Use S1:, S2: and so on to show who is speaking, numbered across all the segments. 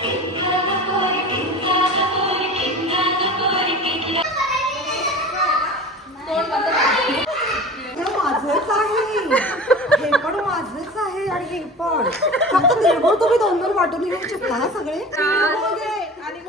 S1: हे माझंच आहे. पण माझंच आहे आणि हे पण. फक्त तुम्ही दोन दोन वाटून घेऊ शकता ना सगळे. आणि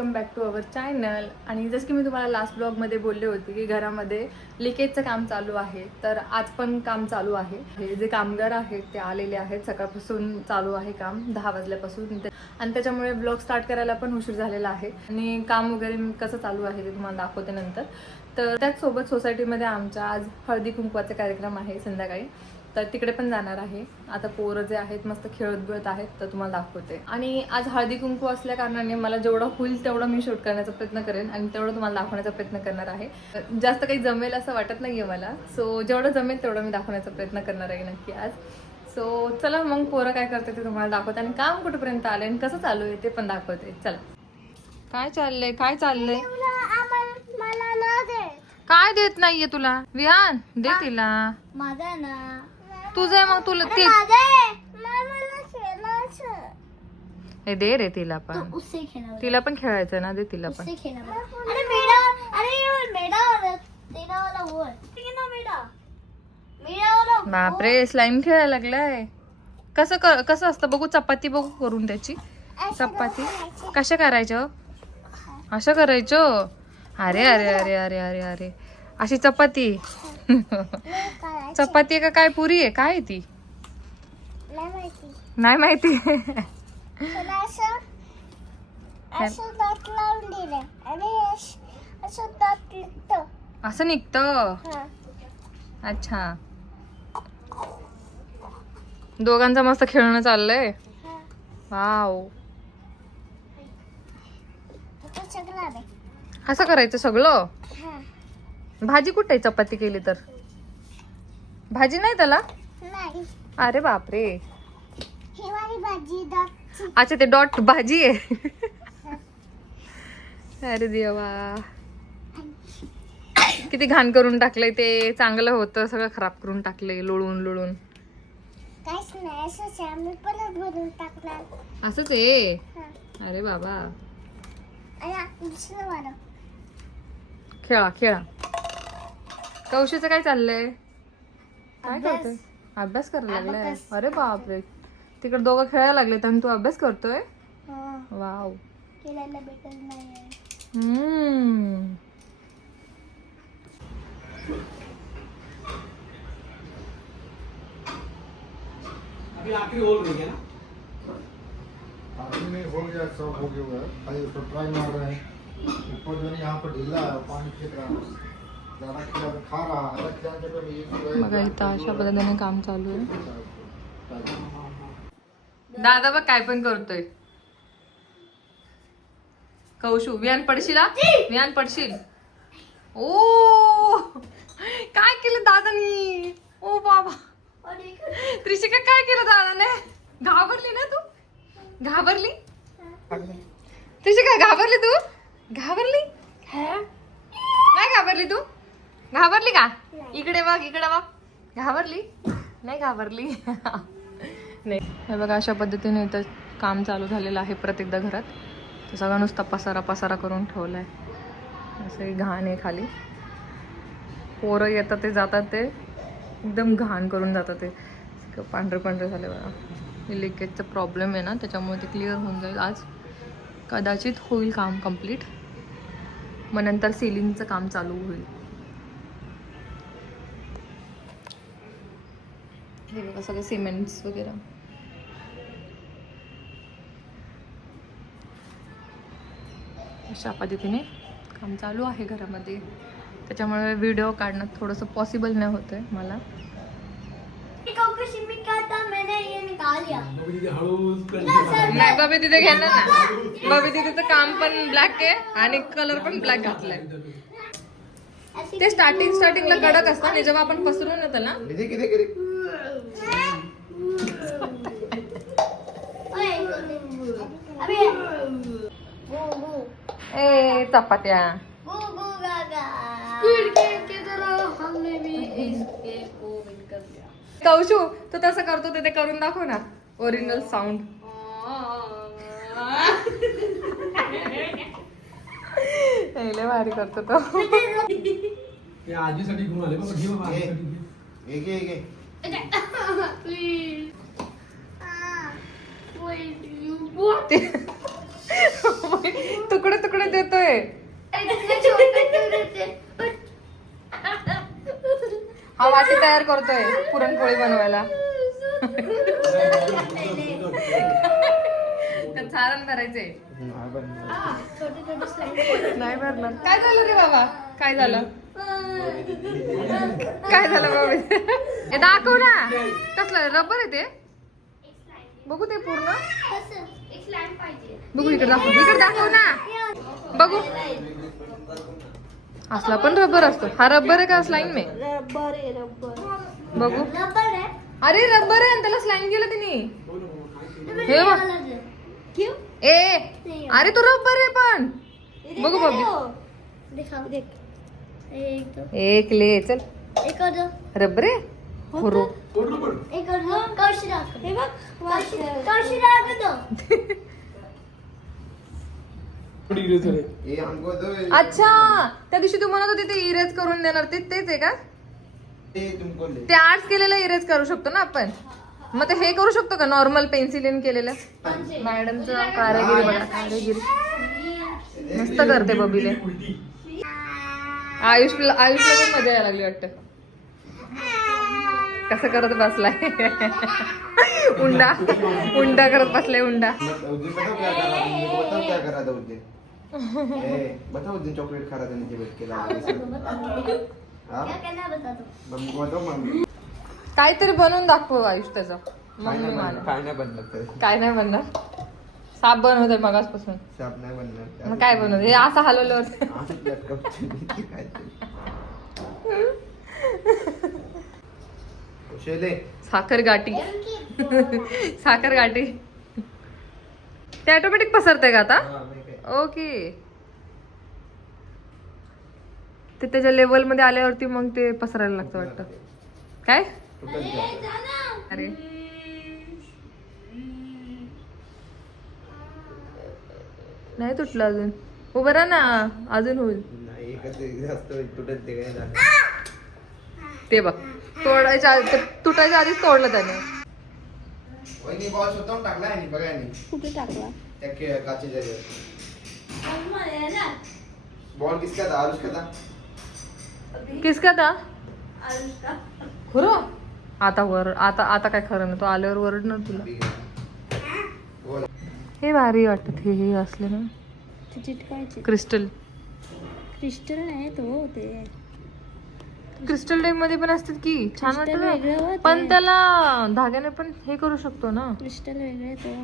S2: welcome back to our channel आणि जसं की मी तुम्हाला लास्ट ब्लॉगमध्ये बोलले होते की घरामध्ये लिकेजचं काम चालू आहे तर आज पण काम चालू आहे. हे जे कामगार आहेत ते आलेले आहेत सकाळपासून चालू आहे काम दहा वाजल्यापासून. ते- आणि त्याच्यामुळे ब्लॉग स्टार्ट करायला पण उशीर झालेला आहे. आणि काम वगैरे कसं चालू आहे ते तुम्हाला दाखवते नंतर. तर त्याचसोबत सोसायटीमध्ये आमच्या आज हळदी कुंकवाचा कार्यक्रम आहे संध्याकाळी. तर तिकडे पण जाणार आहे. आता पोरं जे आहेत मस्त खेळत बिळत आहेत तर तुम्हाला दाखवते. आणि आज हळदी कुंकू असल्या कारणाने मला जेवढं होईल तेवढं मी शूट करण्याचा प्रयत्न करेन आणि तेवढं तुम्हाला दाखवण्याचा प्रयत्न करणार आहे. जास्त काही जमेल असं वाटत नाहीये मला. सो जेवढं जमेल तेवढं मी दाखवण्याचा प्रयत्न करणार आहे नक्की आज. सो चला मग पोरं काय करते ते तुम्हाला दाखवते आणि काम कुठेपर्यंत आलंय आणि कसं चालू आहे ते पण दाखवते. चला. काय चाललंय? काय चाललंय? काय देत नाहीये तुला? विहान दे तिला.
S3: माझा ना
S2: तुझं मग तुला ते हे दे रे तिला
S3: तू
S2: पण.
S3: उससे खेळा
S2: तिला पण खेळायचं ना दे तिला पण.
S3: उससे खेळा अरे मेडा अरे ये मेडा वाला तेरा वाला वो ठीक ना मेडा मेडा वाला
S2: बापरे स्लाइम खेळायला लागलाय. कसं कर कसं असतं बघू चपाती बघू करून त्याची. चपाती. कशा करायचं? असं करायचं? अरे अरे अरे अरे अरे अरे. अशी चपाती. चपाती आहे का काय पुरी आहे? काय आहे ती?
S3: नाही माहिती. असं निघतं. हा.
S2: अच्छा. दोघांचं मस्त खेळणं चाललंय.
S3: हा.
S2: वाव. असं करायचं सगळं? भाजी कुठे आहे? चपाती केली तर? भाजी नाही त्याला?
S3: नाही.
S2: अरे बापरे.
S3: ही वाली भाजी दात
S2: अच्छा ते डॉट भाजी आहे. अरे देवा. किती घाण करून टाकलंय ते. चांगलं होतं सगळं खराब करून टाकलंय लोळून लोळून.
S3: काहीच नाही असंच आहे. आम्ही परत भरून टाकणार.
S2: असंच आहे?
S3: हा.
S2: अरे बाबा.
S3: आणि आ- दुसरं वालं.
S2: खेळा खेळा. कौशीचं काय चाललंय? काय
S3: अभ्यास.
S2: करतोय? अभ्यास करायला लागलाय.
S3: अभ्यास.
S2: अरे बापरे. तिकडे दोघं खेळायला लागलेत आणि तू अभ्यास करतोय?
S3: हा.
S2: वाव.
S3: केलेलं भेटत नाही
S2: हम्म.
S4: अभी आखिरी होल रही है ना.
S5: अभी नहीं हो गया सब हो गया हुआ है ट्राई मार रहे हैं ऊपर जो है ना यहाँ पर ढीला है पानी फेंक रहा है
S2: बघा इथं अशा पद्धतीने काम चालू आहे. दादा बघ काय पण करतोय. कौशू विहान पडशील? विहान पडशील? ओ! काय केलं दादानी? ओ बाबा! त्रिशिका काय केलं दादाने? घाबरली ना तू? घाबरली? त्रिशिका घाबरली तू? घाबरली? नाही घाबरली तू? घाबरली का? इकडे बघ इकडे बघ. घाबरली? नाही घाबरली. नाही. हे बघा अशा पद्धतीने इथं काम चालू झालेलं आहे प्रत्येकदा घरात. तर सगळा नुसता पसारा पसारा करून ठेवला आहे असं घाण आहे खाली. पोरं येतात ते जातात ते. एकदम घाण करून जातात ते. सगळं पांढरे पांढरे झाले बघा. हे लिकेजचा प्रॉब्लेम आहे ना त्याच्यामुळे ते क्लिअर होऊन जाईल आज. कदाचित होईल काम कंप्लीट मग नंतर सिलिंगचं काम चालू होईल. हे बघा सगळं सिमेंट्स वगैरे. अशा पद्धतीने काम चालू आहे घरामध्ये. त्याच्यामुळे व्हिडिओ काढणं थोडंसं पॉसिबल नाही मला.
S4: दीदी हळूच कर
S2: नाही बाबी तिथे घेणार ना बाबी तिथेचं काम पण ब्लॅक आहे आणि कलर पण ब्लॅक घातलाय. ते स्टार्टिंग स्टार्टिंगला कडक असतं आणि जेव्हा आपण पसरून येतं ना ए चपात्या. कौशू तू तसं करतो ते ते करून दाखव ना ओरिजिनल साऊंड लय भारी करतो तो.
S4: ते आजीसाठी घेऊन आले बाबा
S2: तुकडे तुकडे देतोय. हा वाटी तयार करतोय पुरणपोळी बनवायला. तर सारण करायचंय नाही भरणार. काय झालं रे बाबा? काय झालं? काय झालं बाबा? दाखव ना. कसलं रबर आहे ते? बघू ते पूर्ण. बघू इकडे दाखव इकडे दाखव ना. बघू. असला पण रबर असतो. हा रबर आहे का स्लाईन मे
S3: रबर आहे रबर.
S2: बघू.
S3: रबर आहे?
S2: अरे रबर आहे आणि त्याला स्लाईन केलं तिने. हे बघ.
S3: क्यों?
S2: ए अरे तू रबर आहे पण. बघू बघू.
S3: दिखाओ देख एक दो.
S2: एक ले चल.
S3: एक और दो.
S2: रबर आहे? हो अच्छा त्या दिवशी तू म्हणत होती ते इरेज करून देणार ते तेच आहे का? ते आर्ट्स केलेलं इरेज करू शकतो ना आपण? मग ते हे करू शकतो का? नॉर्मल पेन्सिलिन केलेलं? मॅडमचं कारागिरी बघा कारागिरी. मस्त करते बबीले.
S4: आयुष
S2: आयुष्याला आयुषला पण मजा यायला लागली वाटतं. कसं करत बसलाय? उंडा. उंडा करत बसलाय उंडा.
S5: बताओ उस दिन चॉकलेट खा रहा था नीचे बैठ के लाल
S2: काहीतरी बनवून दाखव आयुष त्याचं.
S5: नाही
S2: मला
S5: बनणार काय नाही तर
S2: काय नाही बनणार. साप बनवतोय मगासपासून.
S5: साप नाही बनणार.
S2: मग काय बनवत हे असं हलवलं होतं.
S5: शेले.
S2: साखर गाठी. साखर गाठी. ते ऑटोमॅटिक पसरतंय का आता?
S5: हा.
S2: ओके ते त्याच्या लेवलमध्ये आल्यावरती मग ते पसरायला लागतं वाटतं. काय. अरे नाही तुटलं अजून. उभं राहा ना. अजून होईल.
S5: ते
S2: बघ. तोडायच्या आधी- ते तुटायच्या आधीच तोडलं त्याने.
S5: वहिनी बॉल स्वतःहून टाकला बघा.
S3: कुठे टाकला?
S5: त्या के- काचेच्या ह्याच्यात. बॉल किसका था आरुष का था
S2: किसका था खरं? आता वर आता आता काय खरं तो आल्यावर वरडणार तुला.
S5: बोल.
S2: हे भारी वाटत हे हे असले ना.
S3: चिटकायचे.
S2: क्रिस्टल.
S3: क्रिस्टल नाही तो ते
S2: क्रिस्टल टाईपमध्ये पण असतात की? छान
S3: Crystal वेगळं
S2: वाटत
S3: होतं.
S2: पण त्याला धाग्याने पण हे करू शकतो ना?
S3: क्रिस्टल वेगळे तो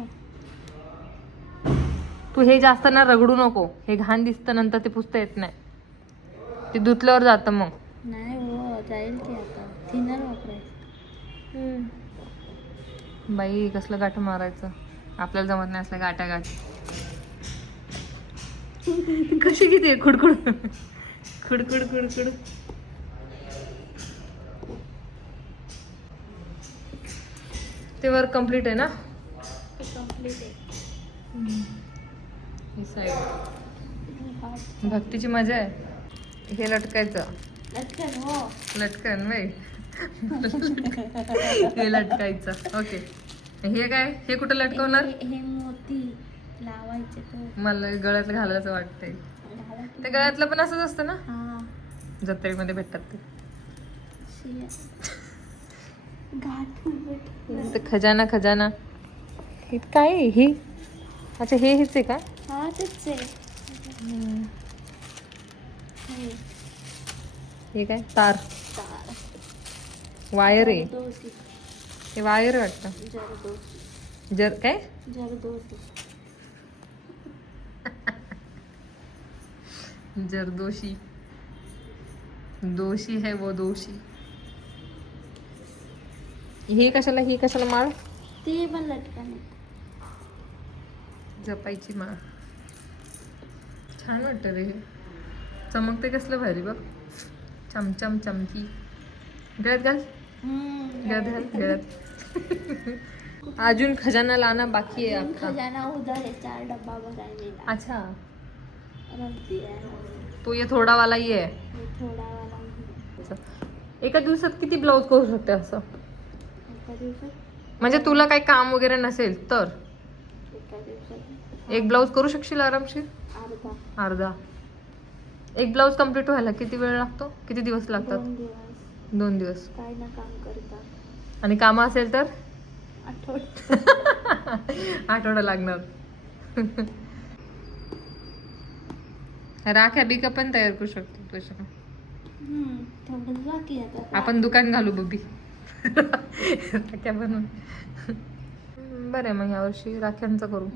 S2: तू हे जास्त ना रगडू नको. हे घाण दिसतं नंतर ते पुसता येत नाही. ते धुतल्यावर जातं मग.
S3: नाही हो जाईल की आता. थिनर वापरायचं.
S2: बाई कसलं गाठ मारायचं? आपल्याला जमत नाही असल्या गाठ्या गाठ कशी किती? खुडखुड. खुडखुड खुडखुड. ते वर्क कंप्लीट आहे ना?
S3: कंप्लीट आहे.
S2: ही साईड भक्तीची मजा आहे. हे लटकायचं.
S3: लटकन हो.
S2: बाई. हे लटकायचं. ओके हे काय? हे कुठं लटकवणार?
S3: हे मोती लावायचे तो.
S2: मला गळ्यात घालायचं वाटतंय. ते गळ्यातलं पण असंच असतं ना?
S3: हा.
S2: जत्रेमध्ये भेटतात ते. खजाना खजाना. हे काय आहे? ही? अच्छा हे हेच आहे का?
S3: हा तेच आहे. हे,
S2: हे काय? तार.
S3: तार.
S2: वायर आहे.
S3: जरदोशी
S2: हे वायर आहे वाटतं.
S3: जरदोशी
S2: जर काय?
S3: जरदोशी
S2: जरदोशी दोषी है वो दोषी. ही कशाला ही कशाला माळ?
S3: ते पण लटकन
S2: जपायची माळ. छान वाटतं रे. हे चमकते कसलं भारी बघ. चमचम चमकी. गळ्यात घाल. गळ्यात घाल गळ्यात. अजून खजाना लाना बाकी आहे आपका
S3: खजाना उधर है चार डब्बा भरायला
S2: अच्छा. तो ये थोडा वाला ही आहे
S3: थोडा वाला.
S2: एका दिवसात किती ब्लाऊज करू शकते असं?
S3: एका दिवसात?
S2: म्हणजे तुला काही काम वगैरे नसेल तर?
S3: एका दिवसात.
S2: एक ब्लाऊज करू शकशील आरामशीर?
S3: अर्धा.
S2: अर्धा. एक ब्लाऊज कंप्लीट व्हायला किती वेळ लागतो? किती दिवस लागतात?
S3: दोन दिवस.
S2: दोन दिवस.
S3: काय ना काम करता
S2: आणि कामं असेल तर?
S3: आठवड.
S2: आठवडा लागणार. राख्या बिका पण तयार करू शकतो तुझ्या
S3: थोडंच बाकी आहे आता.
S2: आपण दुकान घालू बबी. राख्या बनवून. बरं आहे मग यावर्षी राख्यांचं करू.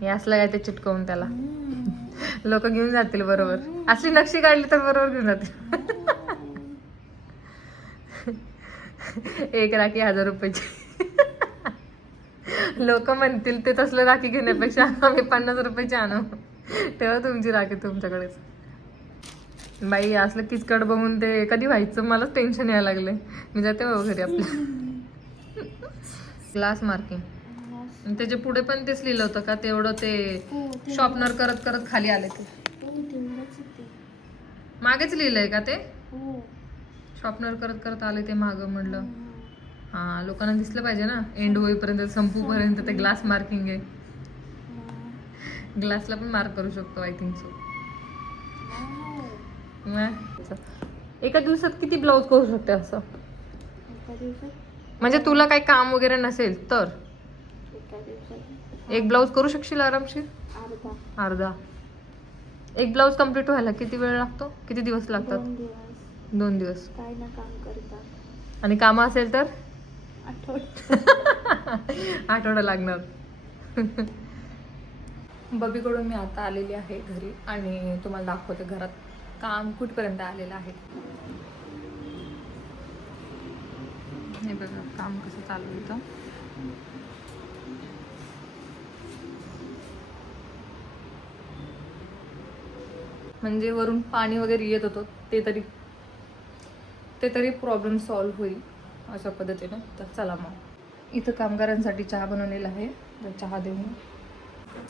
S2: हे असलं काय ते चिटकवून त्याला. लोक घेऊन जातील बरोबर. असली नक्षी काढली तर बरोबर घेऊन जातील. एक राखी हजार रुपयाची. लोक म्हणतील ते तसलं राखी घेण्यापेक्षा आम्ही पन्नास रुपयाची आणू. तेव्हा तुमची राखी तुमच्याकडेच. बाई असलं किचकट बघून ते कधी व्हायचं? मलाच टेन्शन यायला लागले मी जाते बाबा घरी आपल्या. ग्लास मार्किंग त्याच्या पुढे पण तेच लिहिलं होतं का? तेवढं ते
S3: हो,
S2: शॉपनर करत करत खाली आले ते.
S3: हो.
S2: मागेच लिहिलंय का ते?
S3: हो.
S2: शॉपनर करत करत आले ते माग म्हणलं. हा लोकांना दिसलं पाहिजे ना? एंड होईपर्यंत संपूपर्यंत ते ग्लास मार्किंग आहे. ग्लासला पण मार्क करू शकतो आय थिंक सो
S3: हो.
S2: एका दिवसात किती ब्लाऊज करू शकते असं? म्हणजे तुला काही काम वगैरे नसेल तर?
S3: एका
S2: ब्लाऊज करू शकशील आरामशीर?
S3: अर्धा.
S2: एक ब्लाऊज कंप्लीट व्हायला किती वेळ लागतो? किती दिवस लागतात?
S3: दोन दिवस.
S2: आणि कामं असेल तर?
S3: आठवडा
S2: लागणार. बबीकडून मी आता आलेली आहे घरी आणि तुम्हाला दाखवते घरात. काम कुठपर्यंत आलेलं आहे? हे बघा काम कसं चालू आहे इथं. म्हणजे वरून पाणी वगैरे येत होतं ते तरी ते तरी प्रॉब्लेम सॉल्व्ह होईल अशा पद्धतीनं. तर चला मग. इथं कामगारांसाठी चहा बनवलेला आहे. तर चहा देऊन.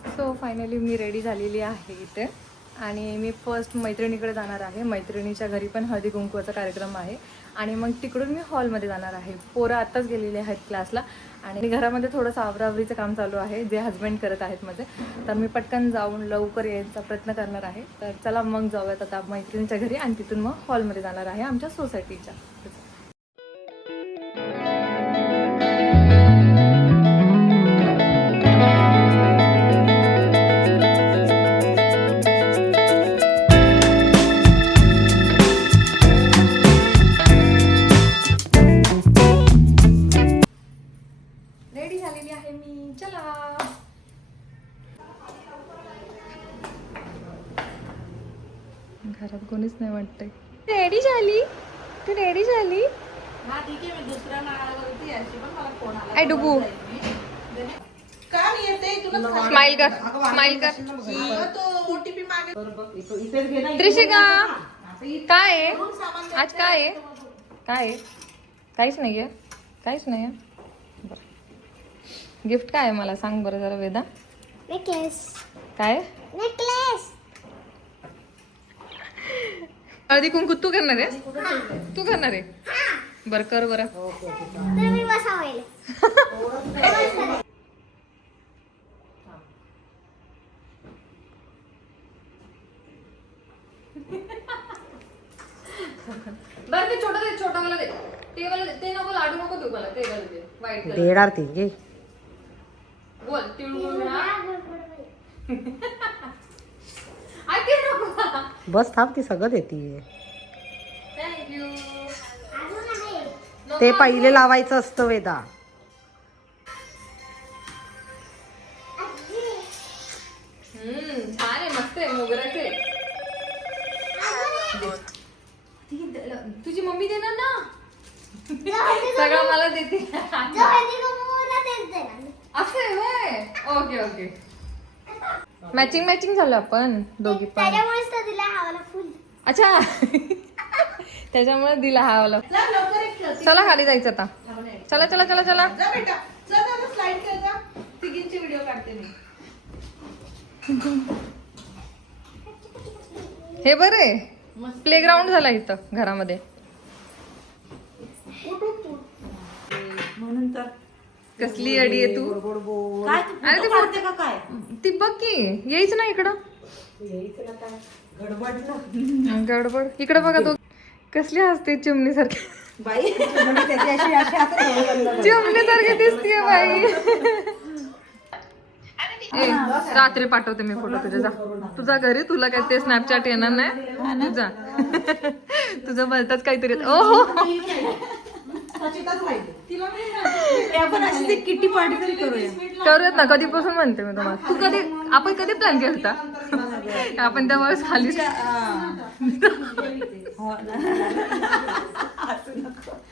S2: सो फायनली मी रेडी झालेली आहे इथे. आणि मी फर्स्ट मैत्रिणीकडे जाणार आहे. मैत्रिणीच्या घरी पण हळदी कुंकवाचा कार्यक्रम आहे. आणि मग तिकडून मी हॉलमध्ये जाणार आहे. पोरं आत्ताच गेलेले आहेत क्लासला आणि घरामध्ये थोडंसं आवरावरीचं काम चालू आहे. जे हजबंड करत आहेत माझे. तर मी पटकन जाऊन लवकर यायचा प्रयत्न करणार आहे. तर चला मग जाऊयात आता मैत्रिणीच्या घरी आणि तिथून मग हॉलमध्ये जाणार आहे आमच्या सोसायटीच्या कर. स्माइल कर. त्रिशिका काय आहे? आज काय आहे? काय आहे? काहीच नाही आहे. काहीच नाही आहे. बरं. गिफ्ट काय आहे मला? सांग बरं जरा वेदा.
S3: नेकलेस
S2: काय?
S3: नेकलेस
S2: हळदी कुंकू तू करणार आहे तू करणार आहे? बरं कर बरं ते छोटं दे छोटं मला दे ते मला दे. ते नको लाडू नको देऊ मला ते मला दे वाईट कलर
S1: देणार ती घे.
S2: बोल तिळगुळ ते नको
S1: बस थांब ती सगळं देते.
S2: थँक्यू
S1: ते पहिले लावायचं असतं वेदा.
S2: मॅचिंग मॅचिंग झालं आपण दोघी पण.
S3: त्याच्यामुळेच तर दिला हवाला फुल.
S2: अच्छा. त्याच्यामुळे दिला हा वाला.
S1: चल, लवकर एक खेळ.
S2: चला खाली जायचं आता. चला चला चला चला.
S1: जा बेटा. चल आता स्लाइड खेळ जा. तिघींचे व्हिडिओ काढते मी.
S2: हे बरे प्ले ग्राउंड झाला इथं घरामध्ये.
S1: म्हणून तर
S2: कसली अडी आहे तू? अरे
S1: काय
S2: ते
S1: तू काढते का काय?
S2: ती बघ की यायच ना इकडं.
S1: गडबड ना.
S2: गडबड. इकडं बघा तो. कसली हसते चिमणी सारखी
S1: बाई. म्हणजे त्याची अशी अशी.
S2: चिमणी सारखी दिसतीये बाई. ए रात्री पाठवते मी फोटो तुझ्या. जा. तुझा घरी तुला काय ते स्नॅपचॅट येणार नाही? तुझा. तुझं भलतच काहीतरी. ओ हो
S1: सचिताच माहिती तिला ते आपण अशी ती किट्टी पार्टी तरी करूया.
S2: करूयात ना कधीपासून म्हणते मी तुम्हाला? तू कधी आपण कधी प्लॅन केला होता? आपण त्यावेळेस खाली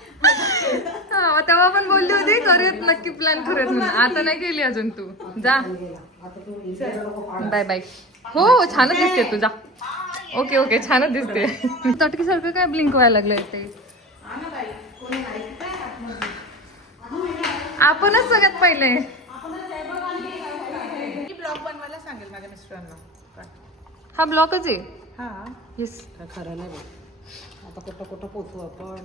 S2: हा, तेव्हा पण बोलली होती करूयात नक्की प्लॅन करूयात म्हणून. आता नाही केली अजून तू. जा. बाय बाय हो हो छानच दिसते तू जा. ओके ओके छानच दिसते. तटकी सारखं काय ब्लिंक व्हायला लागलंय ते? आपणच सगळ्यात पहिले.
S1: ब्लॉग बनवायला सांगेल माझ्या मिस्टरांना.
S2: हा ब्लॉकच आहे.
S1: हा.
S2: येस
S1: खरं नाही. आता कुठं कुठं पोचू आपण.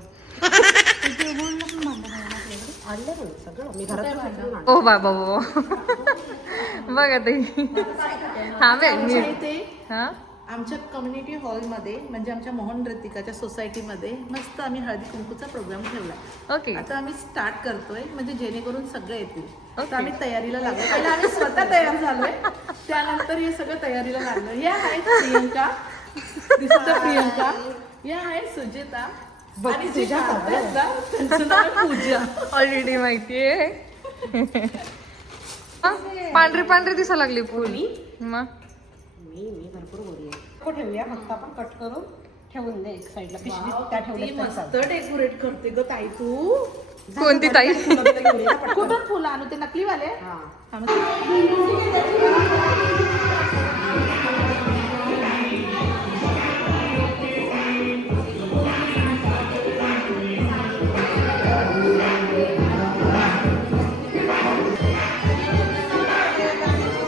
S2: ओ बाबा बघा ते हा वेळ हा?
S1: आमच्या कम्युनिटी हॉलमध्ये म्हणजे आमच्या मोहन रतिकाच्या सोसायटीमध्ये मस्त आम्ही हळदी कुंकूचा प्रोग्राम ठेवलाय
S2: ओके
S1: आता आम्ही स्टार्ट करतोय म्हणजे जेणेकरून सगळे येतील. तर आम्ही तयारीला लागलो. पहिला आम्ही स्वतः तयार झालोय. त्यानंतर हे सगळं तयारीला लागलं. या आहेत प्रियंका दिसत प्रियंका. या आहेत सुजेता आणि आहे पूजा.
S2: ऑलरेडी माहितीये. पांढरी पांढरी दिसा लागली फुल. मग?
S1: ठेवूया फक्त आपण कट करून ठेवून दे एक साईडला पिशवी त्या
S6: ठेवल्या मस्त डेकोरेट करते ग ताई तू.
S2: कोणती ताई?
S6: कुठून फुलं आणू? ते नकलीवाले?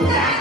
S6: Yeah.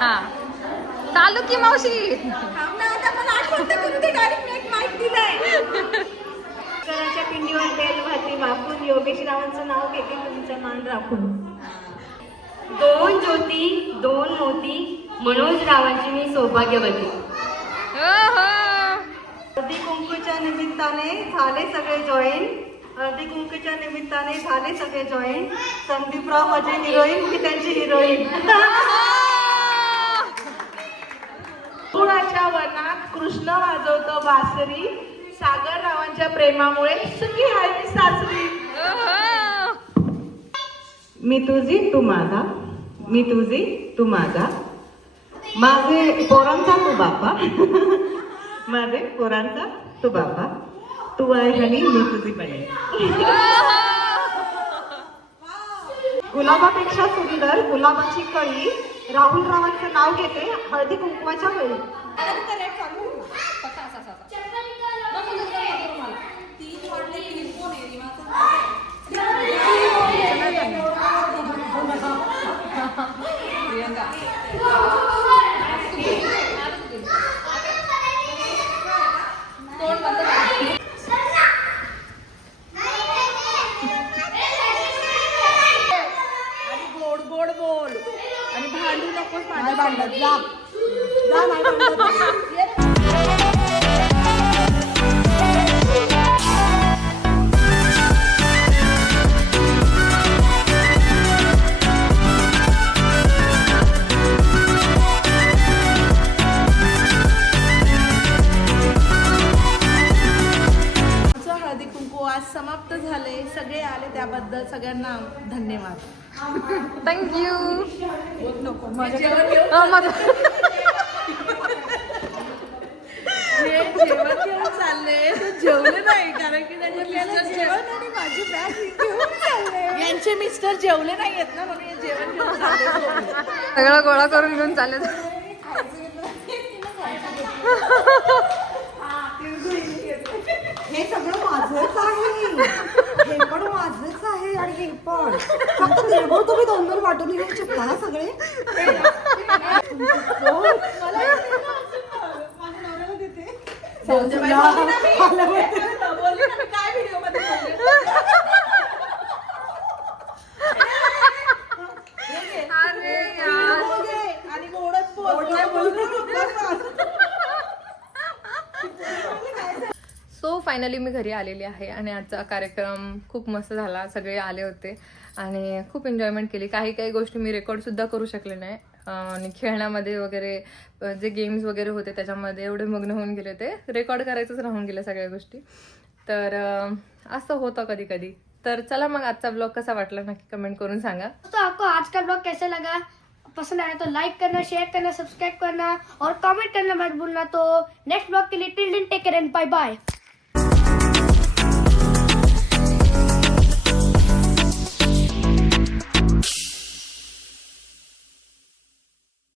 S2: हा. चालू की मावशी?
S7: कराच्या पिंडीवर भाती रावांचं नाव घेते तुमचं मान राखून. दोन ज्योती दोन मोती मनोज रावांची मी सौभाग्यवती.
S2: हो हो
S7: अगदी कुंकूच्या निमित्ताने झाले सगळे जॉईन हळदी कुंकूच्या निमित्ताने झाले सगळे जॉईन संदीपराव माझे हिरोईन मी त्यांची हिरोईन
S6: वर्तुळाच्या वनात कृष्ण वाजवतो बासरी. सागर रावांच्या प्रेमामुळे सुखी आहे मी सासरी.
S7: मी तुझी तू माझा. मी तुझी तू माझा. माझे पोरांचा तू बापा. माझे पोरांचा तू बापा. तू आहे हनी मी तुझी बने गुलाबापेक्षा सुंदर गुलाबाची कळी राहुल रावांचं नाव घेते हळदी कुंकवाच्या वेळी.
S6: आणि गोड गोड बोल आणि भांडू नकोस माझ्या
S1: भांडत जा. जा नाही भांडत
S6: आमचं हळदी कुंकू आज समाप्त झाले सगळे आले त्याबद्दल सगळ्यांना धन्यवाद.
S2: थँक्यू
S6: हे जेवले नाही कारण की माझी बॅग यांचे मिस्टर जेवले नाही आहेत ना म्हणून हे जेवण सोबत.
S2: सगळं गोळा करून घेऊन चालले.
S1: हे सगळं माझंच आहे. हे पण माझंच आहे आणि हे पण. फक्त तिळगुळ तुम्ही दोन दोन वाटून घेऊ शकता ना सगळे?
S6: जाऊ दे बाई, बोलली ना. मी. बोलली ना मी, काय व्हिडिओमध्ये बोलले?
S2: अरे
S6: बोल घे आणि गोडच बोल काय बोलू
S2: सो फायनली मी घरी आलेली आहे आणि आजचा कार्यक्रम खूप मस्त झाला. सगळे आले होते आणि खूप एन्जॉयमेंट केली. काही काही गोष्टी मी रेकॉर्डसुद्धा करू शकले नाही. आणि खेळण्यामध्ये वगैरे जे गेम्स वगैरे होते त्याच्यामध्ये एवढे मग्न होऊन गेले ते रेकॉर्ड करायचंच राहून गेलं सगळ्या गोष्टी. तर असं होतं कधी कधी तर चला मग आजचा ब्लॉग कसा वाटला नक्की कमेंट करून सांगा.
S3: तो आपको आज का ब्लॉग कैसे लगा? पसंद आया तो लाइक करना शेयर करना सब्सक्राइब करना और कमेंट करना मत भूलना. तो नेक्स्ट ब्लॉग के लिए till then take care and bye bye